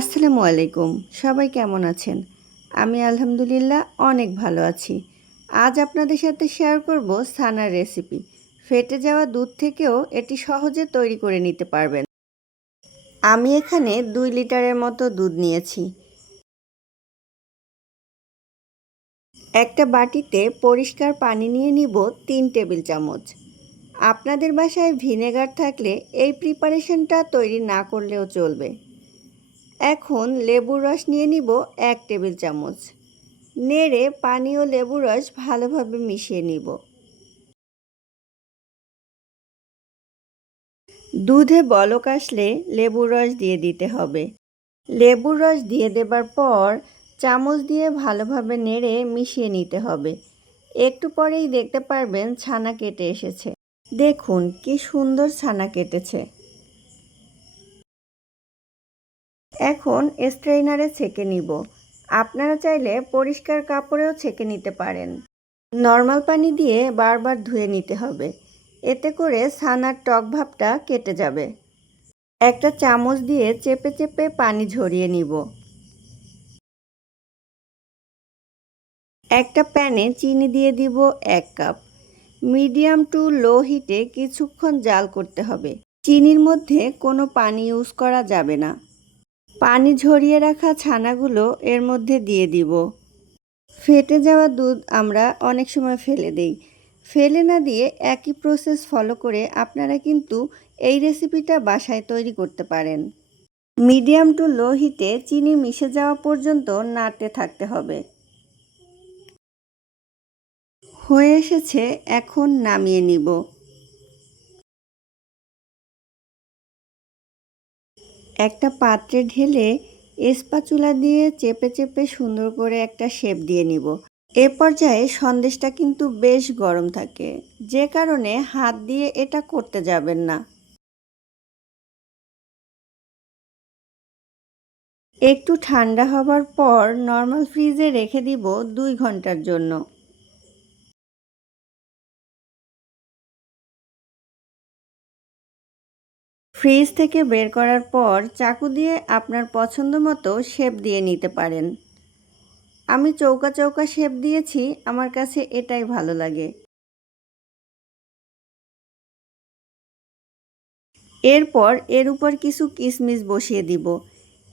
আসসালামু আলাইকুম। সবাই কেমন আছেন? আমি আলহামদুলিল্লাহ অনেক ভালো আছি। আজ আপনাদের সাথে শেয়ার করব সানার রেসিপি ফেটে যাওয়া দুধ থেকেও এটি সহজে তৈরি করে নিতে পারবেন। আমি এখানে দুই লিটারের মতো দুধ নিয়েছি। একটা বাটিতে পরিষ্কার পানি নিয়ে নিব তিন টেবিল চামচ। আপনাদের বাসায় ভিনেগার থাকলে এই প্রিপারেশনটা তৈরি না করলেও চলবে। এখন লেবুর রস নিয়ে নিব এক টেবিল চামচ। নেড়ে পানি ও লেবুর রস ভালোভাবে মিশিয়ে নিব। দুধে বলক আসলে লেবুর রস দিয়ে দিতে হবে। লেবুর রস দিয়ে দেবার পর চামচ দিয়ে ভালোভাবে নেড়ে মিশিয়ে নিতে হবে। একটু পরেই দেখতে পারবেন ছানা কেটে এসেছে। দেখুন কি সুন্দর ছানা কেটেছে। এখন স্ট্রেইনারে ছেঁকে নিব। আপনারা চাইলে পরিষ্কার কাপড়েও ছেঁকে নিতে পারেন। নর্মাল পানি দিয়ে বারবার ধুয়ে নিতে হবে। এতে করে ছানার টক ভাবটা কেটে যাবে। একটা চামচ দিয়ে চেপে চেপে পানি ঝরিয়ে নিব। একটা প্যানে চিনি দিয়ে দিব এক কাপ। মিডিয়াম টু লো হিটে কিছুক্ষণ জাল করতে হবে। চিনির মধ্যে কোনো পানি ইউজ করা যাবে না। পানি ঝরিয়ে রাখা ছানাগুলো এর মধ্যে দিয়ে দিব। ফেটে যাওয়া দুধ আমরা অনেক সময় ফেলে দেই। ফেলে না দিয়ে একই প্রসেস ফলো করে আপনারা কিন্তু এই রেসিপিটা বাসায় তৈরি করতে পারেন। মিডিয়াম টু লো হিটে চিনি মিশে যাওয়া পর্যন্ত নাড়তে থাকতে হবে। হয়ে এসেছে, এখন নামিয়ে নিব। একটা পাত্রে ঢেলে এসপাচুলা দিয়ে চেপে চেপে সুন্দর করে একটা শেপ দিয়ে নিব। এ পর্যায়ে সন্দেশটা কিন্তু বেশ গরম থাকে। যে কারণে হাত দিয়ে এটা করতে যাবেন না। একটু ঠান্ডা হবার পর নর্মাল ফ্রিজে রেখে দিব দুই ঘণ্টার জন্য। ফ্রিজ থেকে বের করার পর চাকু দিয়ে আপনার পছন্দ মতো শেপ দিয়ে নিতে পারেন। আমি চৌকা চৌকা শেপ দিয়েছি, আমার কাছে এটাই ভালো লাগে। এরপর এর উপর কিছু কিশমিশ বসিয়ে দিব।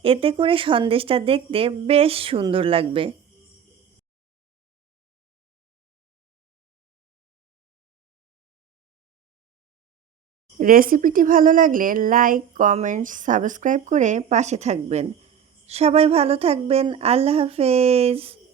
এতে করে সন্দেশটা দেখতে বেশ সুন্দর লাগবে। রেসিপিটি ভালো লাগলে লাইক কমেন্ট সাবস্ক্রাইব করে পাশে থাকবেন। সবাই ভালো থাকবেন। আল্লাহ হাফেজ।